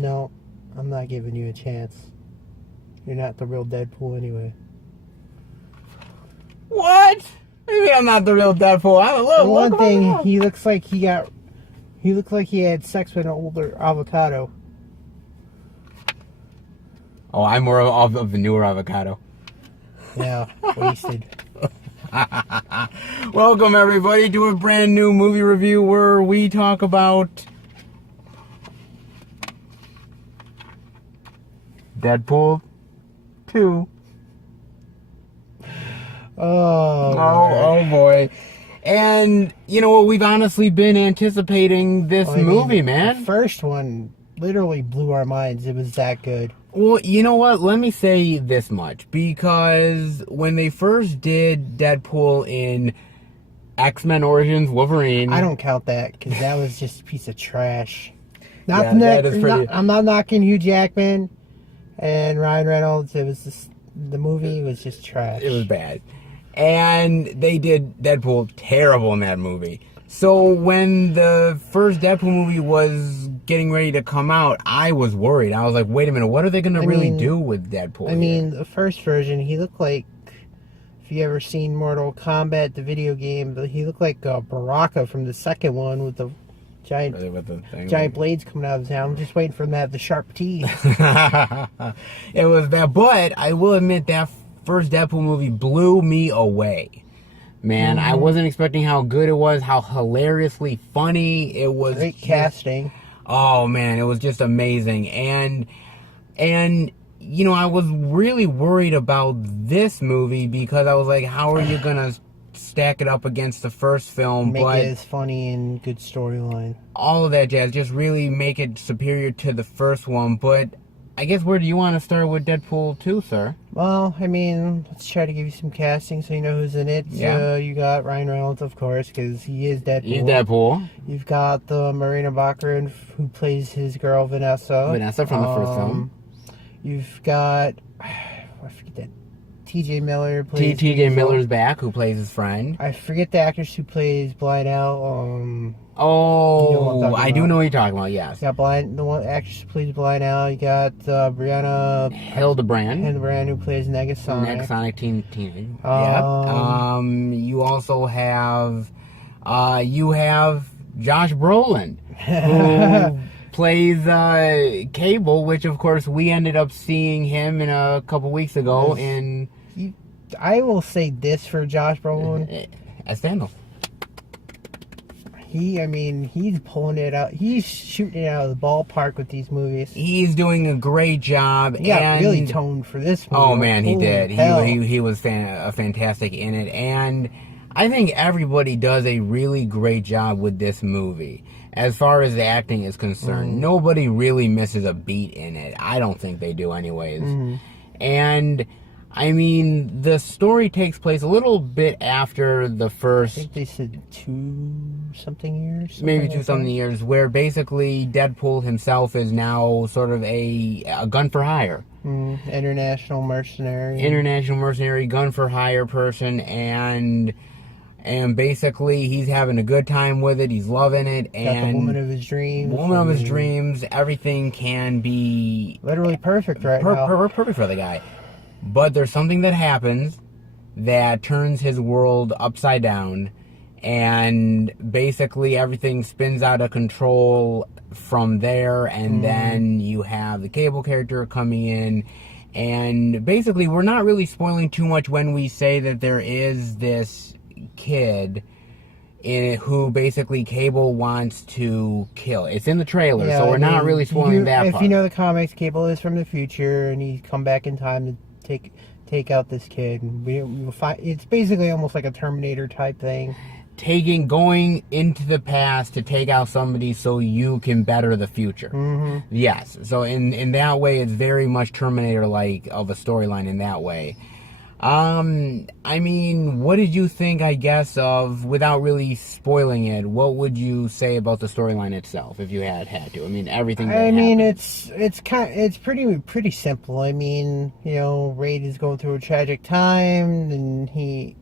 No, I'm not giving you a chance. You're not the real Deadpool anyway. What? Maybe I'm not the real Deadpool. I don't know. For one thing, he looks like he had sex with an older avocado. Oh, I'm more of the newer avocado. Yeah, wasted. Welcome everybody to a brand new movie review where we talk about Deadpool 2. Oh boy. And you know what, we've honestly been anticipating this movie, man. The first one literally blew our minds. It was that good. Well, you know what? Let me say this much. Because when they first did Deadpool in X-Men Origins Wolverine... I don't count that, because that was just a piece of trash. That is pretty... I'm not knocking Hugh Jackman and Ryan Reynolds. It was just... The movie was just trash. It was bad. And they did Deadpool terrible in that movie. So when the first Deadpool movie was getting ready to come out, I was worried. I was like, wait a minute, what are they going to really do with Deadpool? I mean, the first version, he looked like, if you ever seen Mortal Kombat, the video game, he looked like Baraka from the second one with the giant blades coming out of his hand. I'm just waiting for him to have the sharp teeth. It was bad, but I will admit that first Deadpool movie blew me away. Man, I wasn't expecting how good it was, how hilariously funny it was. Great casting. Oh man, it was just amazing. And you know, I was really worried about this movie because I was like, how are you gonna stack it up against the first film? Make it as funny and good storyline. All of that jazz, just really make it superior to the first one. But I guess where do you want to start with Deadpool 2, sir? Well, I mean, let's try to give you some casting so you know who's in it. Yeah. You got Ryan Reynolds, of course, because he is Deadpool. He's Deadpool. You've got Marina Baccarin, who plays his girl, Vanessa. Vanessa from the first film. You've got, I forget that, T.J. Miller plays... T.J. Miller's back, who plays his friend. I forget the actress who plays Blind Al. I do know what you're talking about, yes. You got the one actress who plays Blind Al. You got Brianna Hildebrand, who plays Negasonic. Negasonic Teenage. Yep. You also have Josh Brolin, who plays Cable, which of course we ended up seeing him in a couple weeks ago. I will say this for Josh Brolin. As Thanos. He's pulling it out. He's shooting it out of the ballpark with these movies. He's doing a great job. He got really toned for this movie. Oh man, he did. He was fantastic in it, and I think everybody does a really great job with this movie. As far as the acting is concerned, nobody really misses a beat in it. I don't think they do anyways. And I mean, the story takes place a little bit after the first... I think they said 2-something years? Maybe 2-something years, where basically Deadpool himself is now sort of a gun for hire. International mercenary, gun for hire person, and basically he's having a good time with it, he's loving it, and... Got the woman of his dreams. Everything can be... Literally perfect right now. Perfect for the guy. But there's something that happens that turns his world upside down, and basically everything spins out of control from there, and then you have the Cable character coming in, and basically we're not really spoiling too much when we say that there is this kid who basically Cable wants to kill. It's in the trailer, so we're not really spoiling that part. If you know the comics, Cable is from the future, and he's come back in time to take out this kid. We'll find it's basically almost like a Terminator type thing. Going into the past to take out somebody so you can better the future. Yes. So in that way, it's very much Terminator-like of a storyline in that way. I mean, what did you think, I guess, of, without really spoiling it, what would you say about the storyline itself, if you had to? I mean, everything that happened. It's pretty simple. I mean, Raid is going through a tragic time, and he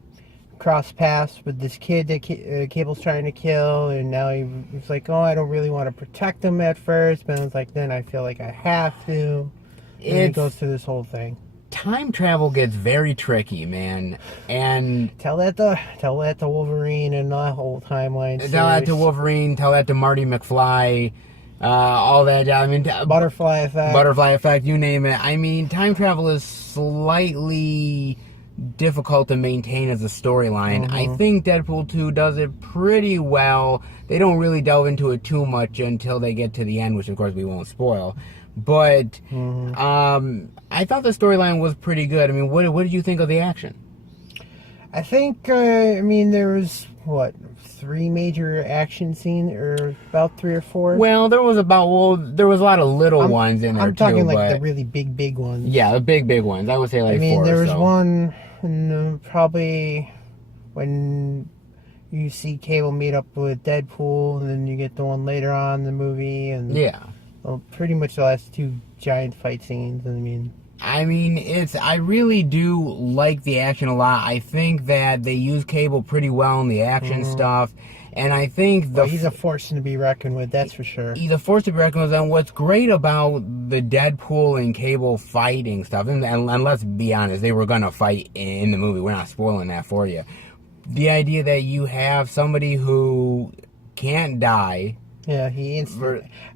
cross paths with this kid that Cable's trying to kill, and now he's like, oh, I don't really want to protect him at first, but it's like, then I feel like I have to. And he goes through this whole thing. Time travel gets very tricky, man, and tell that to Wolverine and the whole timeline series. Tell that to Wolverine. Tell that to Marty McFly. All that. I mean, butterfly effect. You name it. I mean, time travel is slightly difficult to maintain as a storyline. I think Deadpool 2 does it pretty well. They don't really delve into it too much until they get to the end, which of course we won't spoil. But I thought the storyline was pretty good. I mean, what did you think of the action? I think, there was, 3 major action scenes, or about 3 or 4? Well, there was a lot of little ones in there, too. I'm talking like the really big ones. Yeah, the big ones. I would say like 4 there was so. one, probably when you see Cable meet up with Deadpool, and then you get the one later on in the movie, and yeah. Well, pretty much the last 2 giant fight scenes. I really do like the action a lot. I think that they use Cable pretty well in the action stuff. And I think he's a force to be reckoned with, that's for sure. He's a force to be reckoned with. And what's great about the Deadpool and Cable fighting stuff, and let's be honest, they were going to fight in the movie. We're not spoiling that for you. The idea that you have somebody who can't die. Yeah,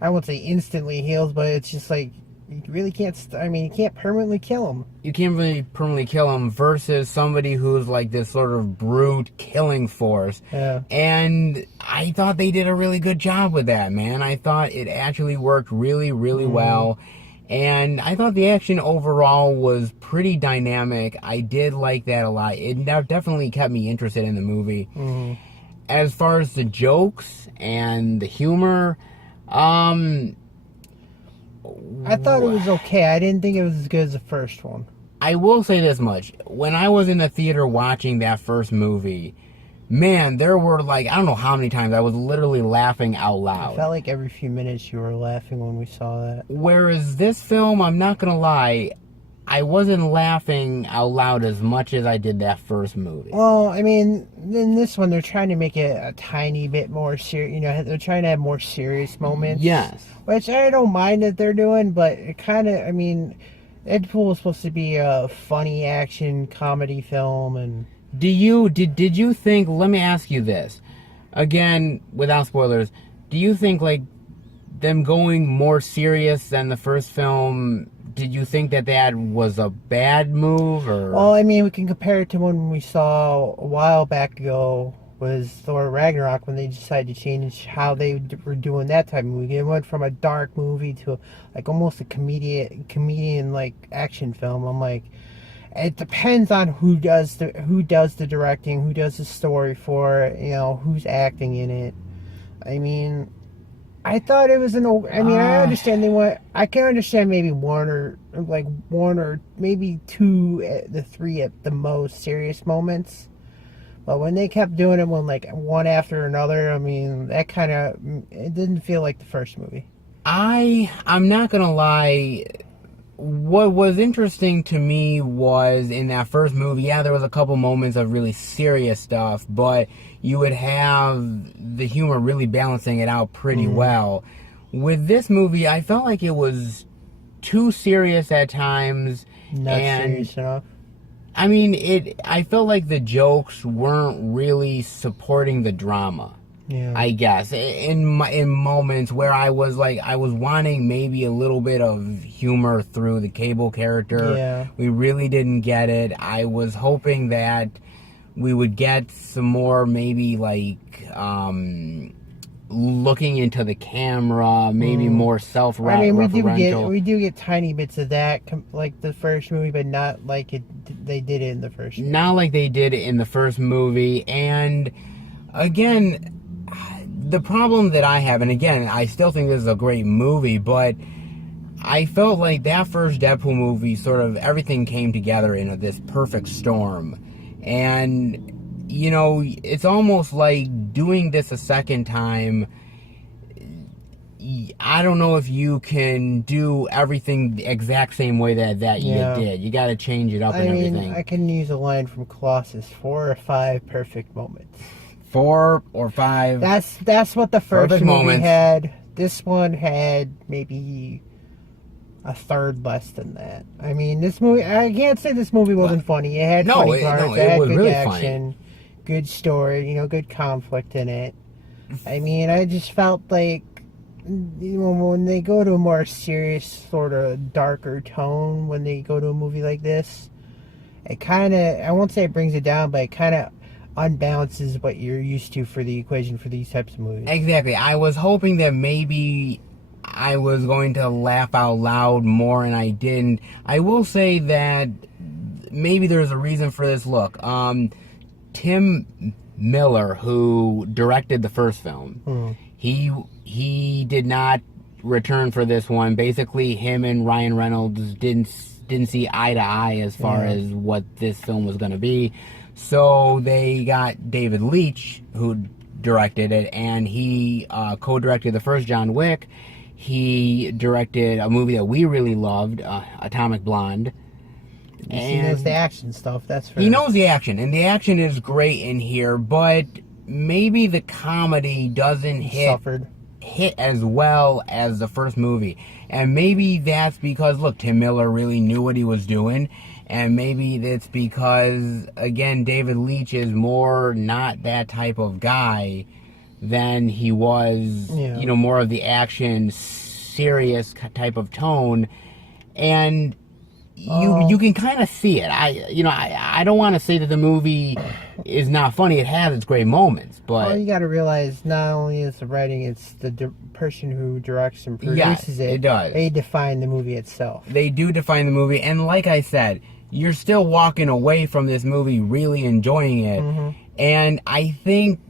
I won't say instantly heals, but it's just like, you really can't, you can't permanently kill him. You can't really permanently kill him versus somebody who's like this sort of brute killing force. Yeah. And I thought they did a really good job with that, man. I thought it actually worked really, really well. And I thought the action overall was pretty dynamic. I did like that a lot. It definitely kept me interested in the movie. As far as the jokes and the humor, I thought it was okay. I didn't think it was as good as the first one. I will say this much. When I was in the theater watching that first movie, man, there were I don't know how many times I was literally laughing out loud. I felt like every few minutes you were laughing when we saw that. Whereas this film, I'm not going to lie, I wasn't laughing out loud as much as I did that first movie. Well, in this one, they're trying to make it a tiny bit more serious. They're trying to have more serious moments. Yes. Which I don't mind that they're doing, but it kind of, Deadpool is supposed to be a funny action comedy film, and... Did you think, let me ask you this, again, without spoilers, do you think, them going more serious than the first film... Did you think that was a bad move, or? Well, we can compare it to when we saw a while back ago was Thor Ragnarok, when they decided to change how they were doing that type of movie. It went from a dark movie to almost a comedian action film. I'm like, it depends on who does the directing, who does the story for it, who's acting in it. I thought it was I understand I can understand maybe one or maybe 2, the 3 at the most serious moments. But when they kept doing it one after another, that kind of, it didn't feel like the first movie. I'm not gonna lie. What was interesting to me was in that first movie, there was a couple moments of really serious stuff, but you would have the humor really balancing it out pretty well. With this movie, I felt like it was too serious at times. Not serious enough. I felt like the jokes weren't really supporting the drama. Yeah. I guess in moments where I was wanting maybe a little bit of humor through the Cable character. Yeah. We really didn't get it. I was hoping that we would get some more maybe looking into the camera, maybe more self-referential. We do get tiny bits of that, like the first movie, but not like they did it in the first movie. Not like they did it in the first movie. And again, the problem that I have, and again, I still think this is a great movie, but I felt like that first Deadpool movie, sort of everything came together in this perfect storm. And, it's almost like doing this a second time, I don't know if you can do everything the exact same way that you did. You got to change it up and everything. I can use a line from Colossus: 4 or 5 perfect moments. 4 or 5. That's what the first movie moments. had. This one had maybe a third less than that. I mean, this movie, I can't say this movie wasn't funny. It had funny parts. It had was good really action, funny. Good story, good conflict in it. I mean, I just felt like, when they go to a more serious, sort of darker tone, when they go to a movie like this, it kind of, I won't say it brings it down, but it kind of unbalances what you're used to for the equation for these types of movies. Exactly. I was hoping that maybe I was going to laugh out loud more, and I didn't. I will say that maybe there's a reason for this. Look, Tim Miller, who directed the first film, he did not return for this one. Basically, him and Ryan Reynolds didn't see eye to eye as far as what this film was going to be. So they got David Leitch, who directed it, and he co-directed the first John Wick. He directed a movie that we really loved, Atomic Blonde. He knows the action stuff, that's for He knows the action, and the action is great in here, but maybe the comedy doesn't hit as well as the first movie. And maybe that's because, look, Tim Miller really knew what he was doing, and maybe it's because, again, David Leitch is more not that type of guy than he was, more of the action, serious type of tone. And you can kind of see it. I don't want to say that the movie is not funny. It has its great moments, but you got to realize not only is the writing, it's the person who directs and produces it. It does. They define the movie itself. They do define the movie, and like I said, you're still walking away from this movie really enjoying it. And I think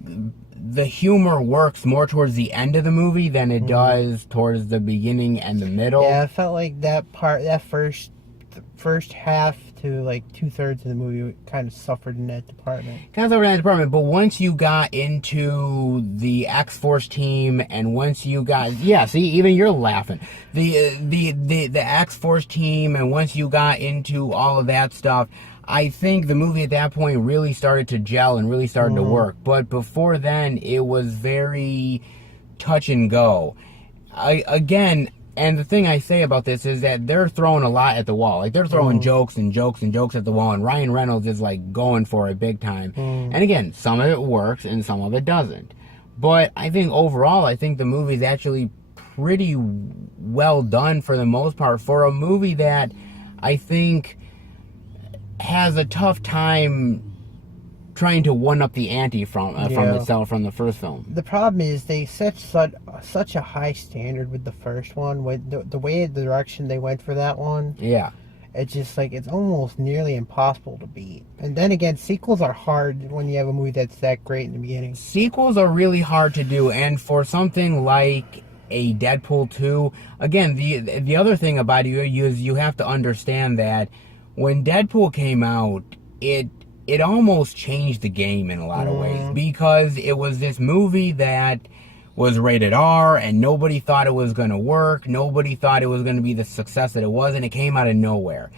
the humor works more towards the end of the movie than it does towards the beginning and the middle. Yeah, I felt like that first half to like 2/3 of the movie kind of suffered in that department. But once you got into the X-Force team, and once you got, see, even you're laughing. The X-Force team, and once you got into all of that stuff, I think the movie at that point really started to gel and really started to work. But before then, it was very touch and go. And the thing I say about this is that they're throwing a lot at the wall. Like, they're throwing jokes and jokes and jokes at the wall, and Ryan Reynolds is, like, going for it big time. And again, some of it works and some of it doesn't. But I think overall, the movie's actually pretty well done for the most part, for a movie that I think has a tough time trying to one-up the ante from itself from the first film. The problem is they set such a high standard with the first one, with the way the direction they went for that one. Yeah. It's just like, it's almost nearly impossible to beat. And then again, sequels are hard when you have a movie that's that great in the beginning. Sequels are really hard to do, and for something like a Deadpool 2, again, the other thing about it is you have to understand that when Deadpool came out, it almost changed the game in a lot of ways, because it was this movie that was rated R, and nobody thought it was going to work. Nobody thought it was going to be the success that it was, and it came out of nowhere.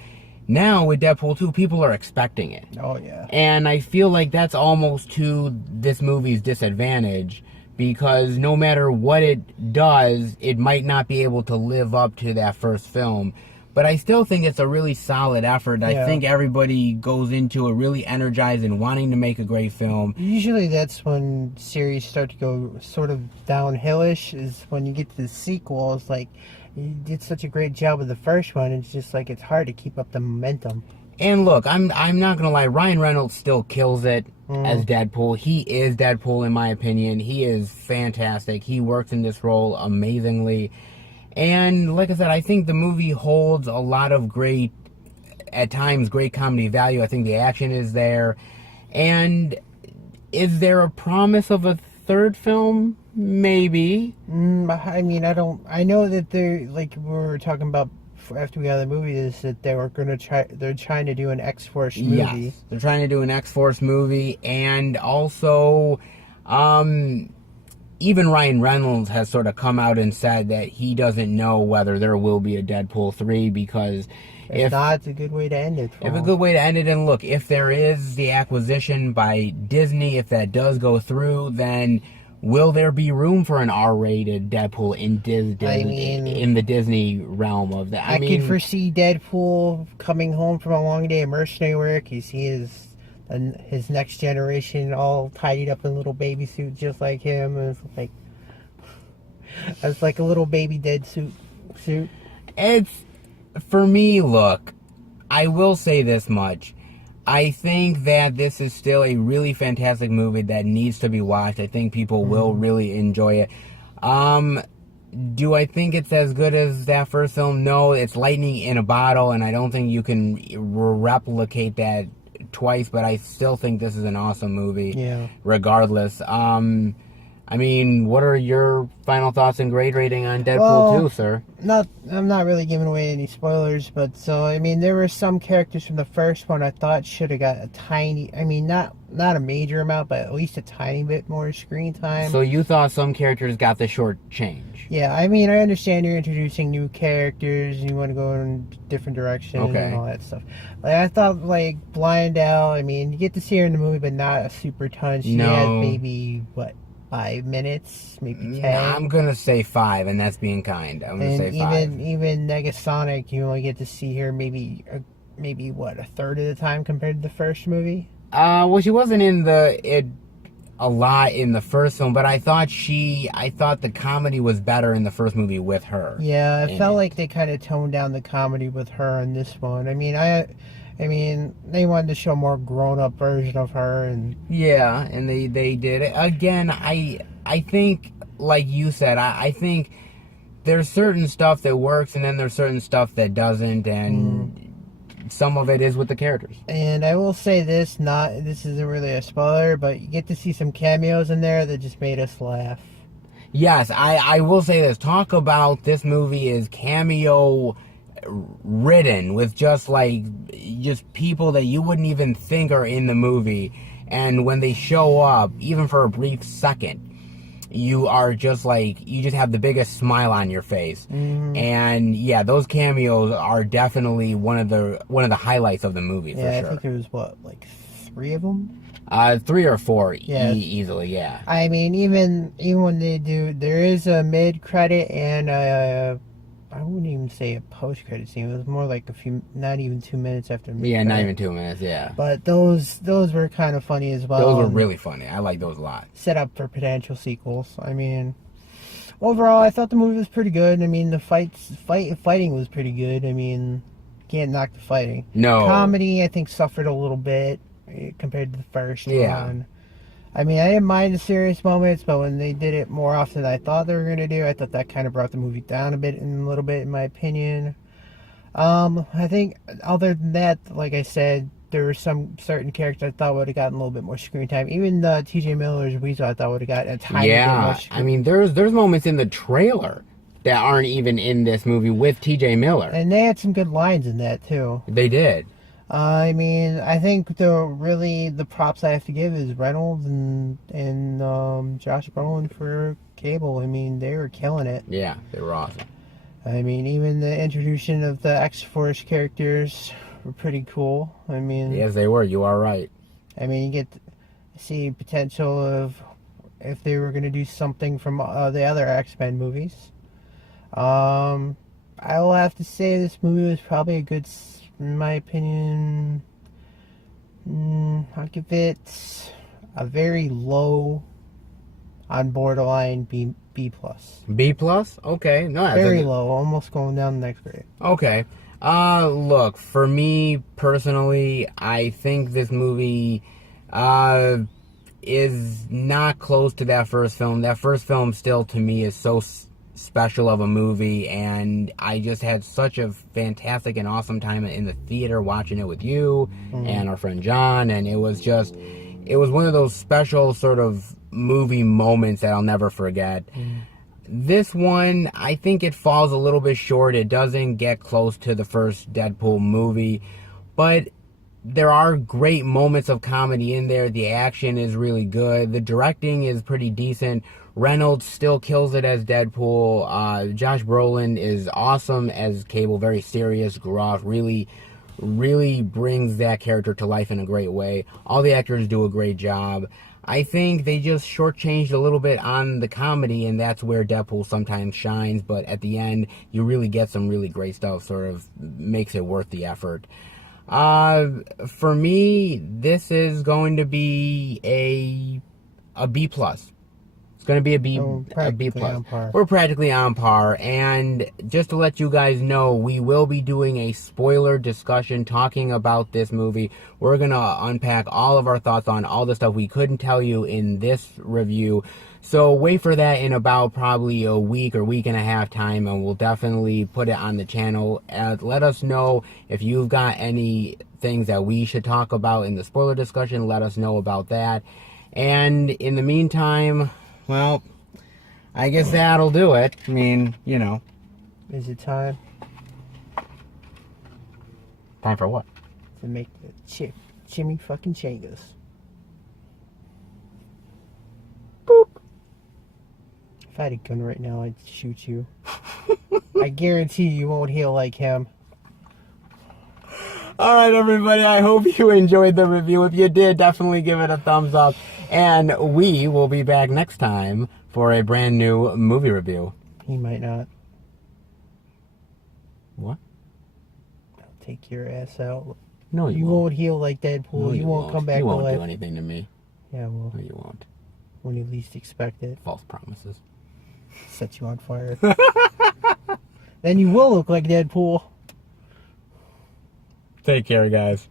Now, with Deadpool 2, people are expecting it. Oh, yeah. And I feel like that's almost to this movie's disadvantage, because no matter what it does, it might not be able to live up to that first film. But I still think it's a really solid effort. Yeah. I think everybody goes into it really energized and wanting to make a great film. Usually that's when series start to go sort of downhillish, is when you get to the sequel. It's like, you did such a great job with the first one, it's just like, it's hard to keep up the momentum. And look, I'm not going to lie, Ryan Reynolds still kills it as Deadpool. He is Deadpool, in my opinion. He is fantastic. He works in this role amazingly. And like I said, I think the movie holds a lot of at times, great comedy value. I think the action is there. And is there a promise of a third film? Maybe. I mean, I know that they're, like we were talking about after we got the movie, is that they're trying to do an X-Force movie. Yes, they're trying to do an X-Force movie, and also, even Ryan Reynolds has sort of come out and said that he doesn't know whether there will be a Deadpool 3 because if not, it's a good way to end it. If a good way to end it, and look, if there is the acquisition by Disney, if that does go through, then will there be room for an R-rated Deadpool in the Disney realm of that? I could foresee Deadpool coming home from a long day of mercenary work. You see his next generation all tidied up in little baby suits just like him. And it's like a little baby dead suit. It's, for me, look, I will say this much. I think that this is still a really fantastic movie that needs to be watched. I think people will really enjoy it. Do I think it's as good as that first film? No, it's lightning in a bottle, and I don't think you can replicate that twice, but I still think this is an awesome movie, regardless. I mean, what are your final thoughts and grade rating on Deadpool 2, sir? I'm not really giving away any spoilers, but I mean, there were some characters from the first one I thought should have got a tiny, I mean, not a major amount, but at least a tiny bit more screen time. So you thought some characters got the short change? Yeah, I mean, I understand you're introducing new characters and you want to go in different directions and all that stuff. Like, I thought, like, Blind Al, I mean, you get to see her in the movie, but not a super ton. She had maybe, 5 minutes, maybe 10. I'm gonna say 5, and that's being kind. I'm gonna say 5. Even Negasonic, you only get to see her maybe a third of the time compared to the first movie. Well, she wasn't in a lot in the first film, but I thought the comedy was better in the first movie with her. Yeah, it felt like they kind of toned down the comedy with her in this one. I mean, they wanted to show a more grown-up version of her, and they did it again. I think, like you said, I think there's certain stuff that works, and then there's certain stuff that doesn't, and some of it is with the characters. And I will say this isn't really a spoiler, but you get to see some cameos in there that just made us laugh. Yes, I will say this. Talk about this movie is cameo ridden with just people that you wouldn't even think are in the movie, and when they show up, even for a brief second, you just have the biggest smile on your face. And yeah, those cameos are definitely one of the highlights of the movie, for sure. I think there was 3 of them. 3 or 4 easily. Yeah, I mean, even when they do, there is a mid-credit and I wouldn't even say a post-credit scene. It was more like not even 2 minutes after mid-credit. Yeah, not even 2 minutes, yeah. But those were kind of funny as well. Those were really funny. I like those a lot. Set up for potential sequels. I mean, overall, I thought the movie was pretty good. I mean, the fighting was pretty good. I mean, can't knock the fighting. No. Comedy, I think, suffered a little bit compared to the first one. I mean, I didn't mind the serious moments, but when they did it more often than I thought they were going to do, I thought that kind of brought the movie down a little bit, in my opinion. I think, other than that, like I said, there were some certain characters I thought would have gotten a little bit more screen time. Even T.J. Miller's Weasel, I thought would have gotten a tiny bit more screen time. I mean, there's moments in the trailer that aren't even in this movie with T.J. Miller. And they had some good lines in that, too. They did. I mean, I think the props I have to give is Reynolds and Josh Brolin for Cable. I mean, they were killing it. Yeah, they were awesome. I mean, even the introduction of the X-Force characters were pretty cool. I mean, yes, they were. You are right. I mean, you get to see potential of if they were going to do something from the other X-Men movies. I will have to say this movie was probably a good. In my opinion, I'll give it a very low, on borderline B+. B+? Okay. No, very low, almost going down the next grade. Okay. Look, for me personally, I think this movie is not close to that first film. That first film still, to me, is so special of a movie, and I just had such a fantastic and awesome time in the theater watching it with you and our friend John, and it was one of those special sort of movie moments that I'll never forget. This one, I think it falls a little bit short. It doesn't get close to the first Deadpool movie, but there are great moments of comedy in there. The action is really good. The directing is pretty decent. Reynolds still kills it as Deadpool. Josh Brolin is awesome as Cable, very serious, gruff, really brings that character to life in a great way. All the actors do a great job. I think they just shortchanged a little bit on the comedy, and that's where Deadpool sometimes shines, but at the end, you really get some really great stuff, sort of makes it worth the effort. For me, this is going to be a B+. It's going to be a B+. We're practically on par. And just to let you guys know, we will be doing a spoiler discussion talking about this movie. We're going to unpack all of our thoughts on all the stuff we couldn't tell you in this review. So wait for that in about probably a week or week and a half time, and we'll definitely put it on the channel. Let us know if you've got any things that we should talk about in the spoiler discussion. Let us know about that. And in the meantime, well, I guess that'll do it. I mean, you know. Is it time? Time for what? To make the Chimi-f-changas. Boop. If I had a gun right now, I'd shoot you. I guarantee you won't heal like him. Alright, everybody, I hope you enjoyed the review. If you did, definitely give it a thumbs up. And we will be back next time for a brand new movie review. He might not. What? I'll take your ass out. No, you won't heal like Deadpool. No, you won't come back to life. You won't do anything to me. Yeah, well. No, you won't. When you least expect it. False promises. Set you on fire. Then you will look like Deadpool. Take care, guys.